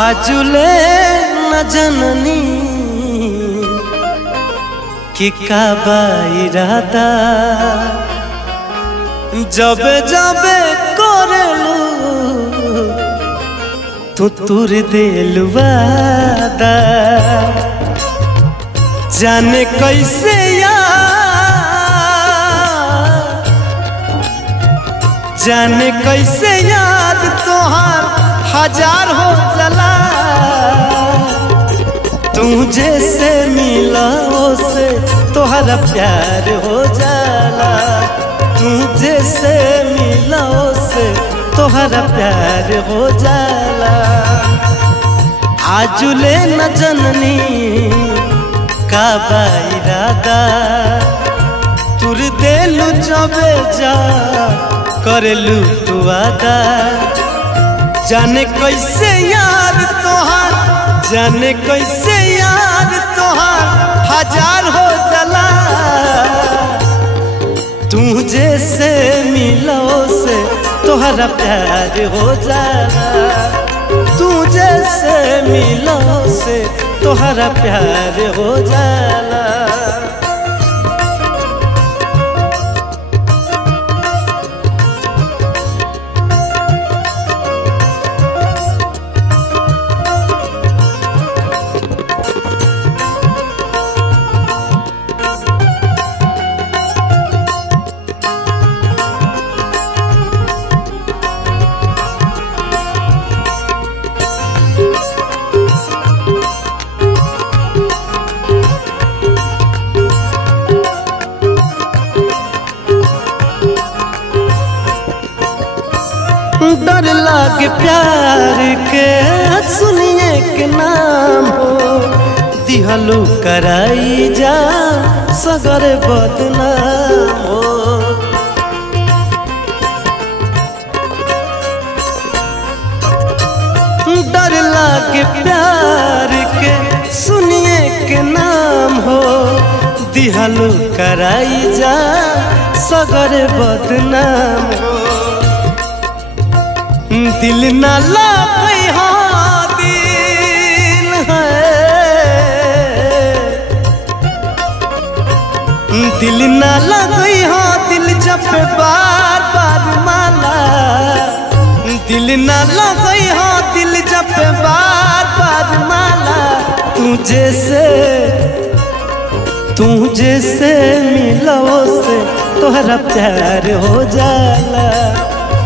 आजुले न जननी कि का इरादा जबे जबे करेलू तो तुर दिलु वादा जाने कैसे जाने कैसे याद तोहार हजार हो जला तुझे से मिला से तोहरा प्यार हो जाला तुझे से मिला से तोहरा प्यार हो जाला आजुले न जननी का इरादा तुर देलू जबे जा करेलू तू वादा जाने कैसे यार तोहार जाने कैसे यार तोहार हजार हो जला तुझे से मिलो से तोहरा प्यार हो जाला तुझे से मिलो से तोहरा प्यार हो जाला डर लागे प्यार के सुनिए के नाम हो दिहलू कराई जा सगर बदनाम हो डर लागे प्यार के सुनिए के नाम हो दिहलू कराई जा सगर बदनाम हो दिल न लागे हाँ दिल है दिल न लगे हाँ दिल जब बार बार माला दिल न लगे हाँ दिल जब बार बार माला तुझे से मिलो से तोहरा प्यार हो जाला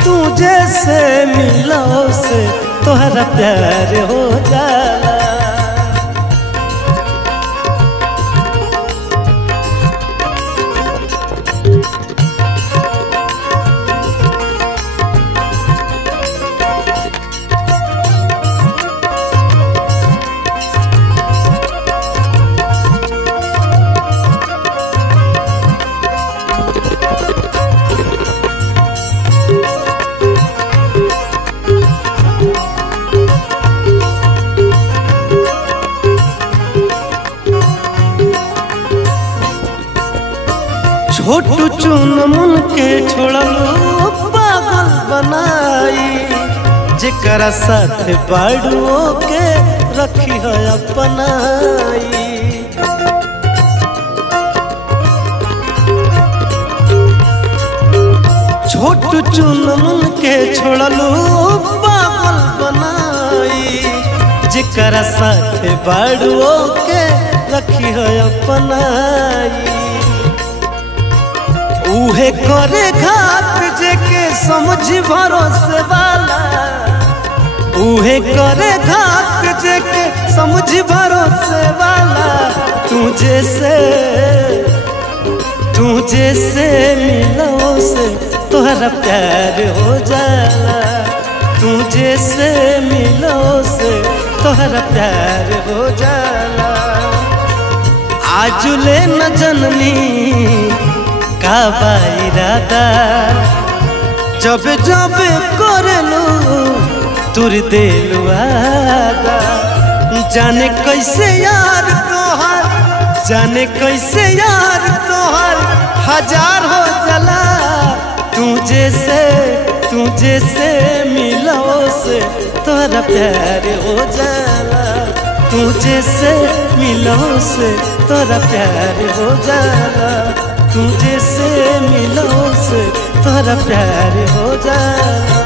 तुझे से मिलो से तोहरा प्यार हो जाला छोटू चुन मुन के छोड़लू पागल बनाई जेकरा साथ बाड़ुओ के रखी है अपनाई छोटू चुन मुन के छोड़लू पागल बनाई जेकरा साथ बाड़ुओ के रखी है अपनाई उहे करे घात जेके समझी भरोसे वाला उहे करे घात जेके समझी भरोसे वाला तुझे से मिलो से तोहरा प्यार हो जाला तुझे से मिलो से तोहरा प्यार हो जाला आजुले न जननी का इरादा जब जब करेलू तुर दिलु वादा जाने कैसे यार तोहार जाने कैसे यार तोहार हजार हो जला तुझे से मिलो से तो तोरा प्यार हो जाला। तुझे से मिलो से तोरा प्यार हो जाला। तुझे से मिलो से तोरा प्यार हो जाला।